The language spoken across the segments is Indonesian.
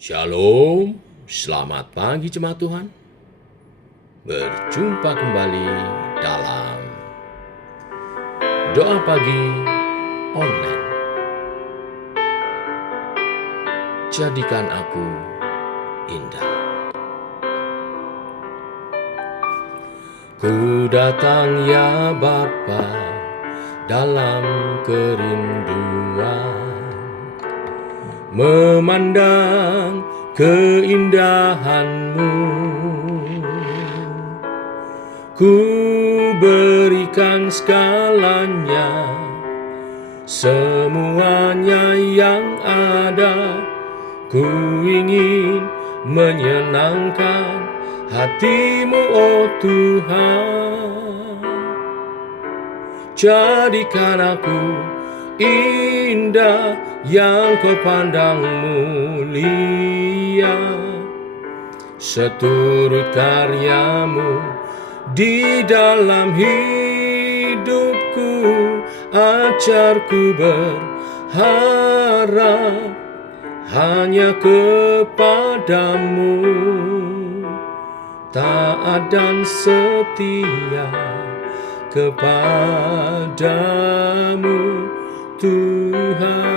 Shalom, selamat pagi jemaat Tuhan. Berjumpa kembali dalam doa pagi online. Jadikan aku indah. Ku datang ya Bapa dalam kerinduan, memandang keindahan-Mu. Ku berikan segalanya, semuanya yang ada. Ku ingin menyenangkan hati-Mu, oh Tuhan. Jadikan aku indah yang Kau pandang mulia, seturut karya-Mu di dalam hidupku. Ajarku berharap hanya kepadamu, taat dan setia kepadamu Tuhan.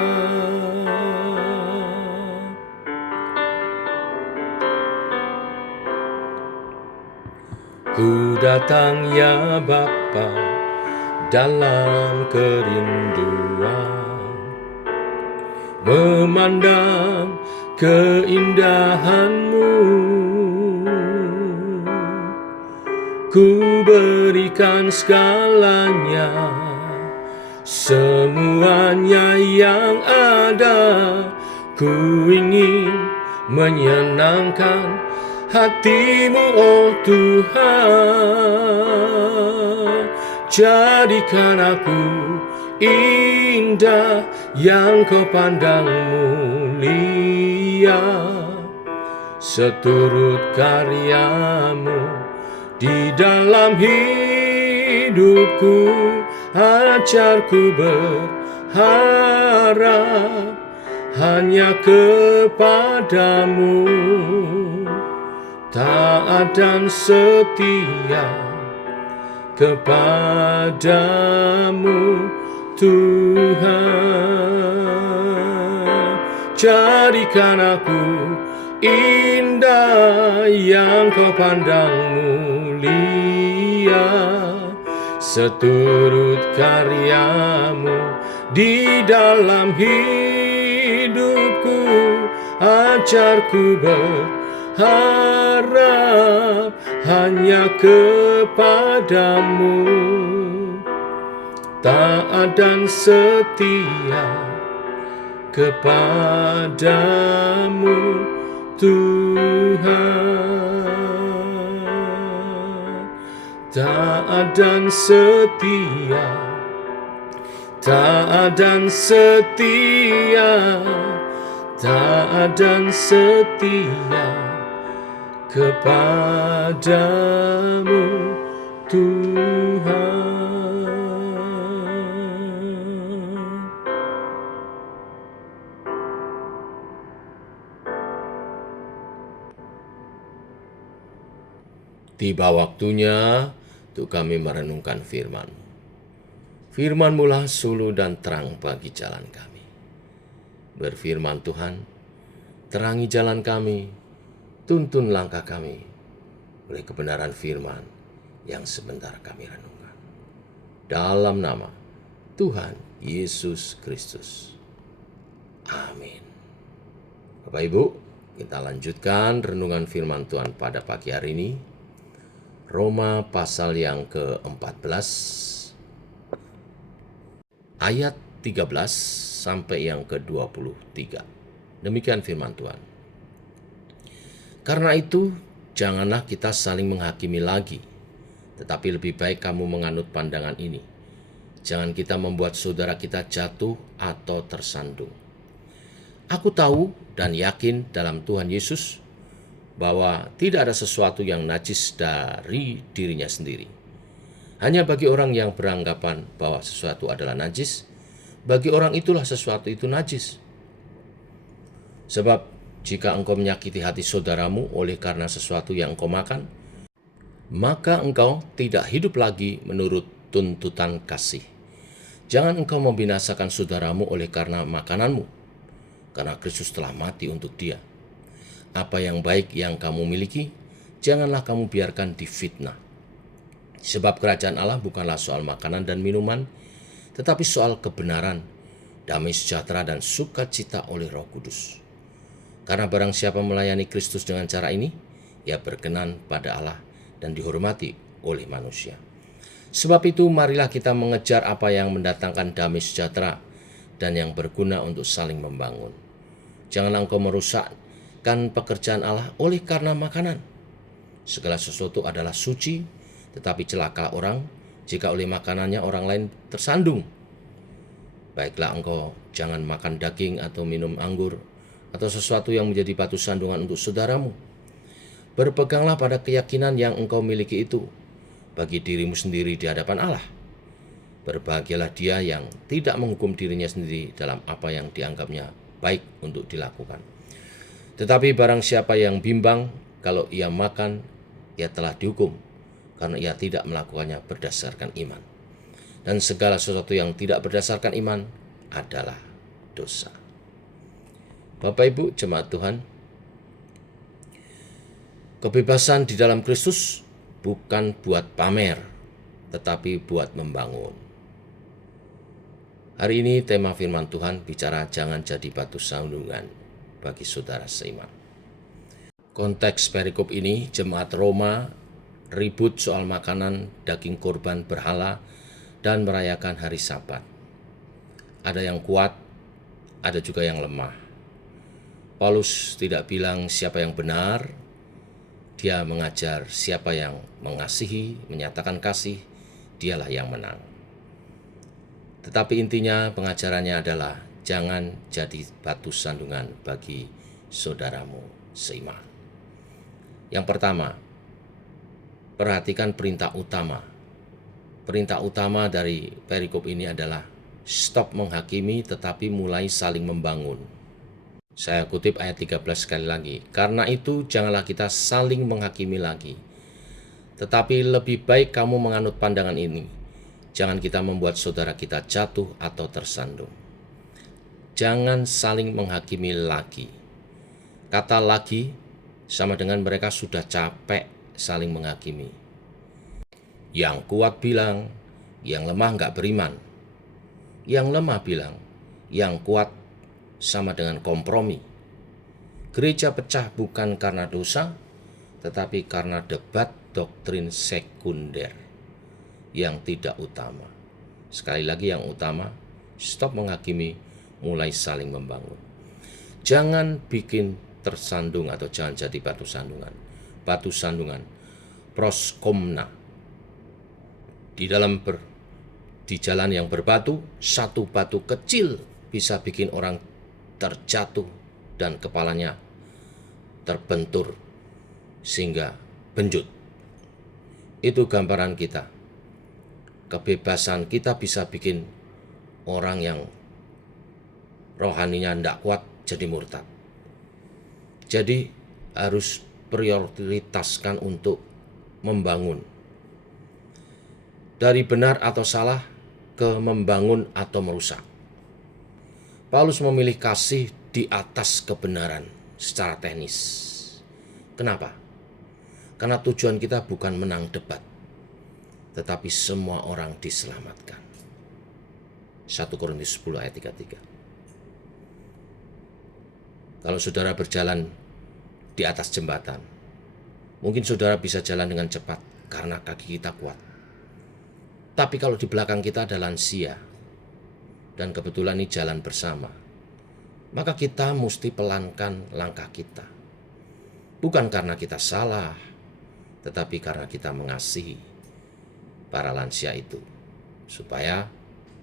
Ku datang ya Bapa dalam kerinduan, memandang keindahan-Mu. Ku berikan segalanya, semuanya yang ada. Ku ingin menyenangkan hati-Mu, oh Tuhan. Jadikan aku indah yang Kau pandang mulia, seturut karya-Mu di dalam hidupku. Ajarku berharap hanya kepadamu, taat dan setia kepadamu Tuhan. Jadikan aku indah yang Kau pandang mulia, seturut karya-Mu di dalam hidupku. Ajarku berharap hanya kepadamu, taat dan setia kepadamu Tuhan. Taat dan setia, taat dan setia, taat dan setia kepadamu Tuhan. Tiba waktunya untuk kami merenungkan firman-Mu. Firman-Mu lah suluh dan terang bagi jalan kami. Berfirman Tuhan, terangi jalan kami, tuntun langkah kami oleh kebenaran firman yang sebentar kami renungkan. Dalam nama Tuhan Yesus Kristus. Amin. Bapak Ibu, kita lanjutkan renungan firman Tuhan pada pagi hari ini. Roma pasal yang ke-14 ayat 13 sampai yang ke-23. Demikian firman Tuhan. Karena itu, janganlah kita saling menghakimi lagi, tetapi lebih baik kamu menganut pandangan ini. Jangan kita membuat saudara kita jatuh atau tersandung. Aku tahu dan yakin dalam Tuhan Yesus bahwa tidak ada sesuatu yang najis dari dirinya sendiri. Hanya bagi orang yang beranggapan bahwa sesuatu adalah najis, bagi orang itulah sesuatu itu najis. Sebab Jika engkau menyakiti hati saudaramu oleh karena sesuatu yang engkau makan, maka engkau tidak hidup lagi menurut tuntutan kasih. Jangan engkau membinasakan saudaramu oleh karena makananmu, karena Kristus telah mati untuk dia. Apa yang baik yang kamu miliki, janganlah kamu biarkan difitnah. Sebab kerajaan Allah bukanlah soal makanan dan minuman, tetapi soal kebenaran, damai sejahtera dan sukacita oleh Roh Kudus. Karena barang siapa melayani Kristus dengan cara ini, ia berkenan pada Allah dan dihormati oleh manusia. Sebab itu marilah kita mengejar apa yang mendatangkan damai sejahtera dan yang berguna untuk saling membangun. Janganlah engkau merusakkan pekerjaan Allah oleh karena makanan. Segala sesuatu adalah suci, tetapi celaka orang jika oleh makanannya orang lain tersandung. Baiklah engkau jangan makan daging atau minum anggur atau sesuatu yang menjadi batu sandungan untuk saudaramu. Berpeganglah pada keyakinan yang engkau miliki itu bagi dirimu sendiri di hadapan Allah. Berbahagialah dia yang tidak menghukum dirinya sendiri dalam apa yang dianggapnya baik untuk dilakukan. Tetapi barang siapa yang bimbang, kalau ia makan, ia telah dihukum, karena ia tidak melakukannya berdasarkan iman. Dan segala sesuatu yang tidak berdasarkan iman adalah dosa. Bapak Ibu jemaat Tuhan, kebebasan di dalam Kristus bukan buat pamer, tetapi buat membangun. Hari ini tema firman Tuhan bicara jangan jadi batu sandungan bagi saudara seiman. Konteks perikop ini, jemaat Roma ribut soal makanan daging korban berhala dan merayakan hari Sabat. Ada yang kuat, ada juga yang lemah. Paulus tidak bilang siapa yang benar, dia mengajar siapa yang mengasihi, menyatakan kasih, dialah yang menang. Tetapi intinya pengajarannya adalah jangan jadi batu sandungan bagi saudaramu seiman. Yang pertama, perhatikan perintah utama. Perintah utama dari perikop ini adalah stop menghakimi tetapi mulai saling membangun. Saya kutip ayat 13 sekali lagi. Karena itu janganlah kita saling menghakimi lagi. Tetapi lebih baik kamu menganut pandangan ini. Jangan kita membuat saudara kita jatuh atau tersandung. Jangan saling menghakimi lagi. Kata lagi sama dengan mereka sudah capek saling menghakimi. Yang kuat bilang, yang lemah nggak beriman. Yang lemah bilang, yang kuat sama dengan kompromi. Gereja pecah bukan karena dosa, tetapi karena debat doktrin sekunder yang tidak utama. Sekali lagi yang utama, stop menghakimi, mulai saling membangun. Jangan bikin tersandung atau jangan jadi batu sandungan. Batu sandungan, proskomna. Di jalan yang berbatu, satu batu kecil bisa bikin orang terjatuh dan kepalanya terbentur sehingga benjut. Itu gambaran kita. Kebebasan kita bisa bikin orang yang rohaninya tidak kuat jadi murtad. Jadi harus prioritaskan untuk membangun. Dari benar atau salah ke membangun atau merusak. Paulus memilih kasih di atas kebenaran secara teknis. Kenapa? Karena tujuan kita bukan menang debat, tetapi semua orang diselamatkan. 1 Korintus 10 ayat 33. Kalau saudara berjalan di atas jembatan, mungkin saudara bisa jalan dengan cepat karena kaki kita kuat. Tapi kalau di belakang kita ada lansia, dan kebetulan ini jalan bersama, maka kita mesti pelankan langkah kita. Bukan karena kita salah, tetapi karena kita mengasihi para lansia itu. Supaya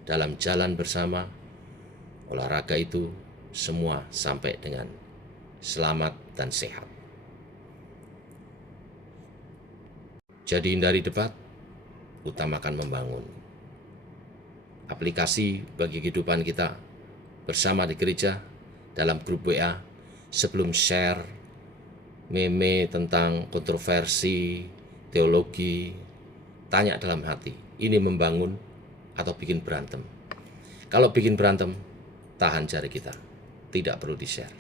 dalam jalan bersama, olahraga itu semua sampai dengan selamat dan sehat. Jadi hindari debat, utamakan membangun. Aplikasi bagi kehidupan kita bersama di gereja, dalam grup WA, sebelum share meme tentang kontroversi teologi, tanya dalam hati, ini membangun atau bikin berantem? Kalau bikin berantem, tahan jari kita, tidak perlu di-share.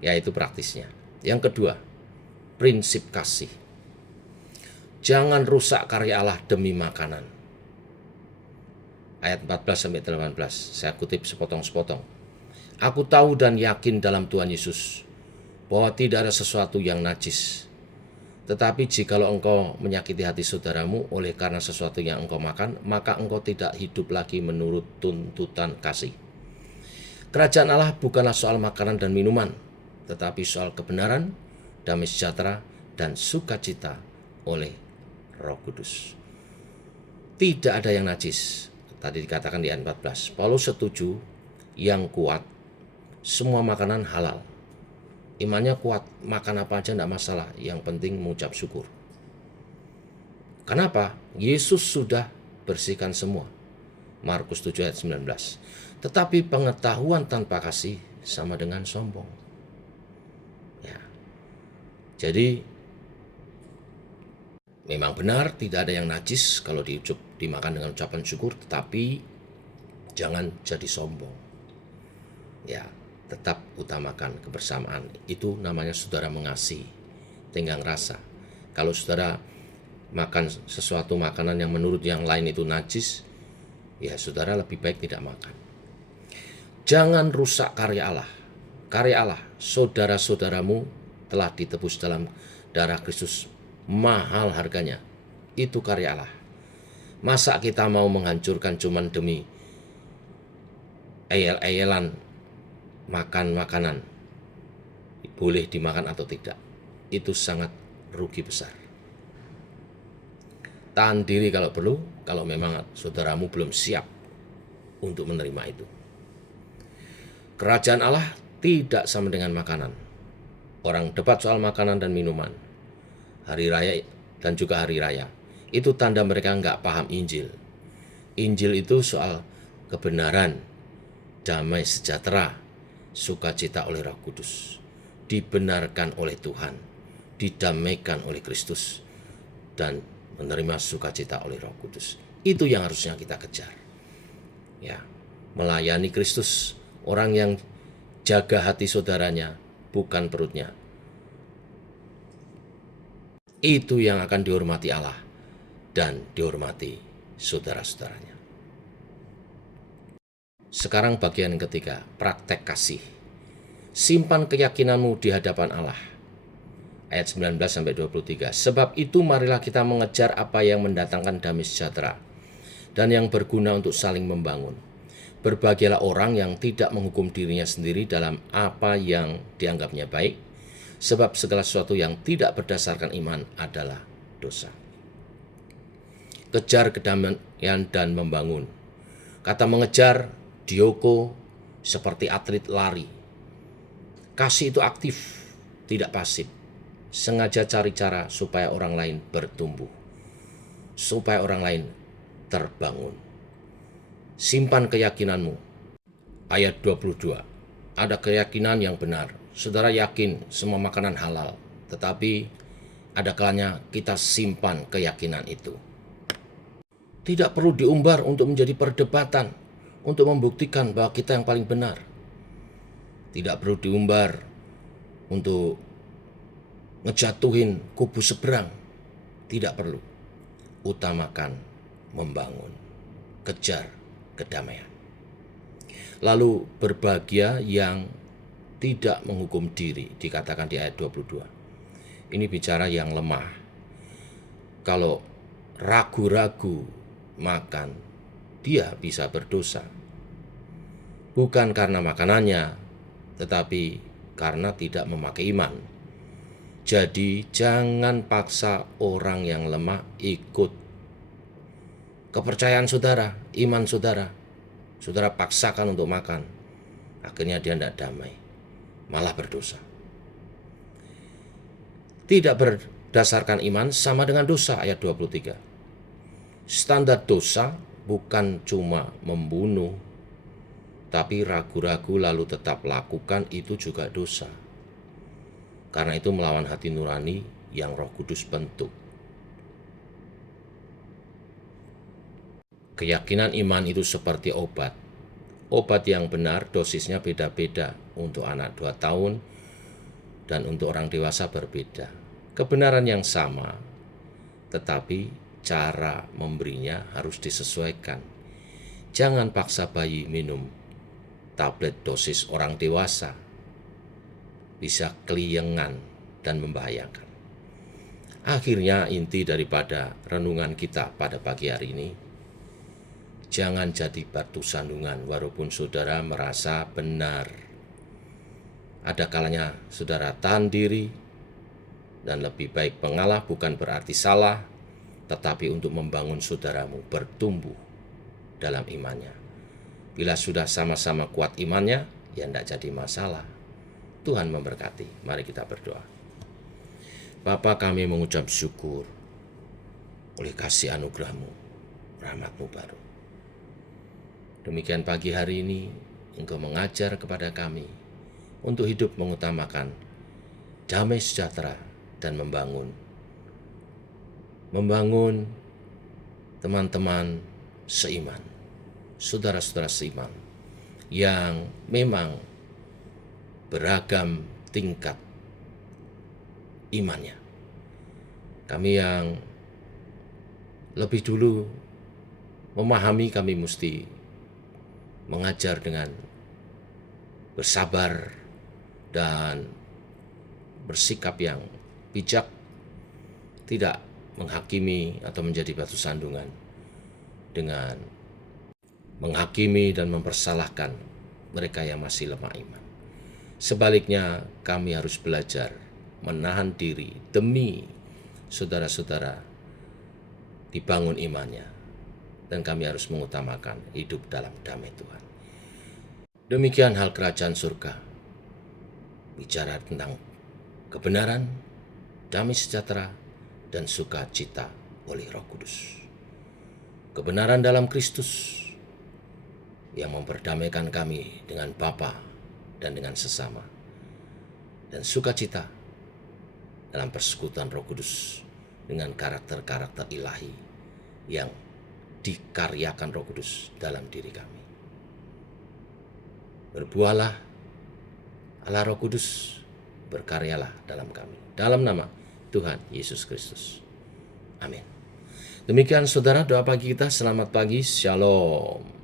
Ya, itu praktisnya. Yang kedua, prinsip kasih. Jangan rusak karya Allah demi makanan. Ayat 14-18, saya kutip sepotong-sepotong. Aku tahu dan yakin dalam Tuhan Yesus bahwa tidak ada sesuatu yang najis. Tetapi jikalau engkau menyakiti hati saudaramu oleh karena sesuatu yang engkau makan, maka engkau tidak hidup lagi menurut tuntutan kasih. Kerajaan Allah bukanlah soal makanan dan minuman, tetapi soal kebenaran, damai sejahtera, dan sukacita oleh Roh Kudus. Tidak ada yang najis. Tadi dikatakan di ayat 14. Paulus setuju, yang kuat, semua makanan halal. Imannya kuat, makan apa aja tidak masalah, yang penting mengucap syukur. Kenapa? Yesus sudah bersihkan semua. Markus 7 ayat 19. Tetapi pengetahuan tanpa kasih sama dengan sombong. Ya. Jadi memang benar tidak ada yang najis kalau dimakan dengan ucapan syukur, tetapi jangan jadi sombong. Ya, tetap utamakan kebersamaan. Itu namanya saudara mengasihi, tenggang rasa. Kalau saudara makan sesuatu makanan yang menurut yang lain itu najis, ya saudara lebih baik tidak makan. Jangan rusak karya Allah. Karya Allah, saudara-saudaramu telah ditebus dalam darah Kristus, mahal harganya. Itu karya Allah. Masa kita mau menghancurkan cuman demi ayel-ayelan makan makanan, boleh dimakan atau tidak? Itu sangat rugi besar. Tahan diri kalau perlu, kalau memang saudaramu belum siap untuk menerima itu. Kerajaan Allah tidak sama dengan makanan. Orang debat soal makanan dan minuman, hari raya dan juga hari raya. Itu tanda mereka nggak paham Injil. Injil itu soal kebenaran, damai sejahtera, sukacita oleh Roh Kudus, dibenarkan oleh Tuhan, didamaikan oleh Kristus, dan menerima sukacita oleh Roh Kudus. Itu yang harusnya kita kejar. Ya, melayani Kristus, orang yang jaga hati saudaranya, bukan perutnya. Itu yang akan dihormati Allah dan dihormati saudara-saudaranya. Sekarang bagian ketiga, praktek kasih. Simpan keyakinanmu di hadapan Allah. Ayat 19-23. Sebab itu marilah kita mengejar apa yang mendatangkan damai sejahtera dan yang berguna untuk saling membangun. Berbahagialah orang yang tidak menghukum dirinya sendiri dalam apa yang dianggapnya baik, sebab segala sesuatu yang tidak berdasarkan iman adalah dosa. Kejar kedamaian dan membangun. Kata mengejar, dioko, seperti atlet lari. Kasih itu aktif, tidak pasif. Sengaja cari cara supaya orang lain bertumbuh, supaya orang lain terbangun. Simpan keyakinanmu. Ayat 22. Ada keyakinan yang benar. Saudara yakin semua makanan halal, tetapi ada kalanya kita simpan keyakinan itu. Tidak perlu diumbar untuk menjadi perdebatan, untuk membuktikan bahwa kita yang paling benar. Tidak perlu diumbar untuk ngejatuhin kubu seberang. Tidak perlu. Utamakan membangun. Kejar kedamaian. Lalu berbahagia yang tidak menghukum diri, dikatakan di ayat 22. Ini bicara yang lemah. Kalau ragu-ragu makan, dia bisa berdosa. Bukan karena makanannya, tetapi karena tidak memakai iman. Jadi jangan paksa orang yang lemah ikut kepercayaan saudara, iman saudara. Saudara paksakan untuk makan, akhirnya dia tidak damai, malah berdosa. Tidak berdasarkan iman sama dengan dosa, ayat 23. Standar dosa bukan cuma membunuh, tapi ragu-ragu lalu tetap lakukan, itu juga dosa. Karena itu melawan hati nurani yang Roh Kudus bentuk. Keyakinan iman itu seperti obat. Obat yang benar dosisnya beda-beda. Untuk anak 2 tahun dan untuk orang dewasa berbeda. Kebenaran yang sama, tetapi cara memberinya harus disesuaikan. Jangan paksa bayi minum tablet dosis orang dewasa. Bisa keliengan dan membahayakan. Akhirnya inti daripada renungan kita pada pagi hari ini, jangan jadi batu sandungan walaupun saudara merasa benar. Ada kalanya saudara tahan diri, dan lebih baik mengalah bukan berarti salah, tetapi untuk membangun saudaramu bertumbuh dalam imannya. Bila sudah sama-sama kuat imannya, ya tidak jadi masalah. Tuhan memberkati. Mari kita berdoa. Bapa, kami mengucap syukur oleh kasih anugerah-Mu, rahmat-Mu baru. Demikian pagi hari ini, Engkau mengajar kepada kami untuk hidup mengutamakan damai sejahtera dan membangun teman-teman seiman, saudara-saudara seiman yang memang beragam tingkat imannya. Kami yang lebih dulu memahami, kami mesti mengajar dengan bersabar dan bersikap yang bijak, tidak menghakimi atau menjadi batu sandungan dengan menghakimi dan mempersalahkan mereka yang masih lemah iman. Sebaliknya, kami harus belajar menahan diri demi saudara-saudara dibangun imannya, dan kami harus mengutamakan hidup dalam damai Tuhan. Demikian hal kerajaan surga, bicara tentang kebenaran, damai sejahtera, dan sukacita oleh Roh Kudus. Kebenaran dalam Kristus yang memperdamaikan kami dengan Bapa dan dengan sesama, dan sukacita dalam persekutuan Roh Kudus dengan karakter-karakter ilahi yang dikaryakan Roh Kudus dalam diri kami. Berbuahlah Allah Roh Kudus, berkaryalah dalam kami. Dalam nama Tuhan Yesus Kristus. Amin. Demikian saudara, doa pagi kita. Selamat pagi. Shalom.